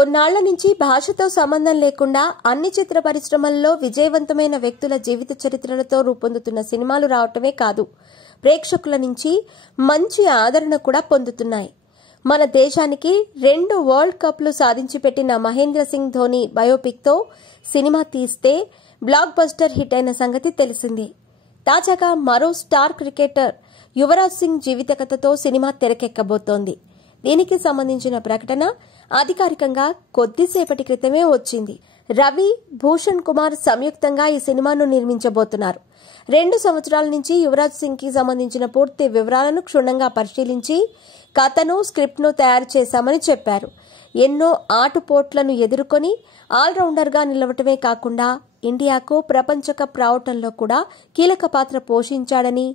కొన్నాళ్ల నుంచి భాషతో సంబంధం లేకుండా అన్ని చిత్ర పరిశ్రమల్లో విజయవంతమైన వ్యక్తుల జీవిత చరిత్రలతో రూపొందుతున్న సినిమాలు రావటమే కాదు, ప్రేక్షకుల నుంచి మంచి ఆదరణ కూడా పొందుతున్నాయి. మన దేశానికి 2 వరల్డ్ కప్లు సాధించి పెట్టిన మహేంద్ర సింగ్ ధోని బయోపిక్తో సినిమా తీస్తే బ్లాక్ బస్టర్ హిట్ అయిన సంగతి తెలిసిందే. తాజాగా మరో స్టార్ క్రికెటర్ యువరాజ్ సింగ్ జీవిత కథతో సినిమా తెరకెక్కబోతోంది. దీనికి సంబంధించిన ప్రకటన అధికారికంగా కొద్దిసేపటి క్రితమే వచ్చింది. రవి, భూషణ్ కుమార్ సంయుక్తంగా ఈ సినిమాను నిర్మించబోతున్నారు. 2 సంవత్సరాల నుంచి యువరాజ్ సింగ్ కి సంబంధించిన పూర్తి వివరాలను క్షుణ్ణంగా పరిశీలించి కథను, స్క్రిప్ట్ను తయారు చేశామని చెప్పారు. ఎన్నో ఆటుపోట్లను ఎదుర్కొని ఆల్రౌండర్గా నిలవటమే కాకుండా ఇండియాకు ప్రపంచ కప్ రావటంలో కూడా కీలక పాత్ర పోషించాడని,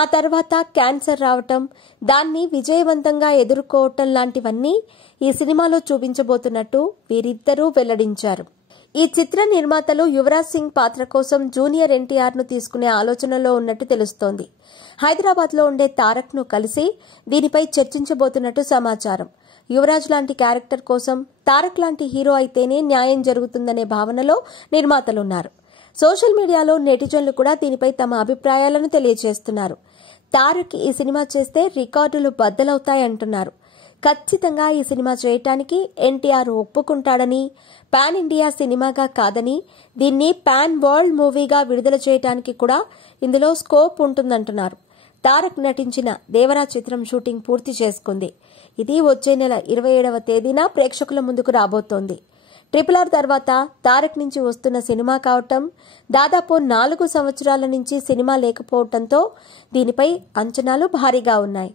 ఆ తర్వాత క్యాన్సర్ రావటం, దాన్ని విజయవంతంగా ఎదుర్కోవటం లాంటివన్నీ ఈ సినిమాలో చూపించబోతున్నట్టు వీరిద్దరూ వెల్లడించారు. ఈ చిత్ర నిర్మాతలు యువరాజ్ సింగ్ పాత్ర కోసం జూనియర్ ఎన్టీఆర్ ను తీసుకునే ఆలోచనలో ఉన్నట్టు తెలుస్తోంది. హైదరాబాద్ లో ఉండే తారక్ ను కలిసి దీనిపై చర్చించబోతున్నట్టు సమాచారం. యువరాజ్ లాంటి క్యారెక్టర్ కోసం తారక్ లాంటి హీరో అయితేనే న్యాయం జరుగుతుందనే భావనలో నిర్మాతలున్నారు. సోషల్ మీడియాలో నెటిజన్లు కూడా దీనిపై తమ అభిప్రాయాలను తెలియజేస్తున్నారు. తారక్ ఈ సినిమా చేస్తే రికార్డులు బద్దలవుతాయంటున్నారు. ఖచ్చితంగా ఈ సినిమా చేయటానికి ఎన్టీఆర్ ఒప్పుకుంటాడని, పాన్ ఇండియా సినిమాగా కాదని, దీన్ని పాన్ వరల్డ్ మూవీగా విడుదల చేయడానికి కూడా ఇందులో స్కోప్ ఉంటుందంటున్నారు. తారక్ నటించిన దేవరా చిత్రం షూటింగ్ పూర్తి చేసుకుంది. ఇది వచ్చే నెల 27వ తేదీన ప్రేక్షకుల ముందుకు రాబోతోంది. RRR తర్వాత తారక్ నుంచి వస్తున్న సినిమా కావటం, దాదాపు 4 సంవత్సరాల నుంచి సినిమా లేకపోవడంతో దీనిపై అంచనాలు భారీగా ఉన్నాయి.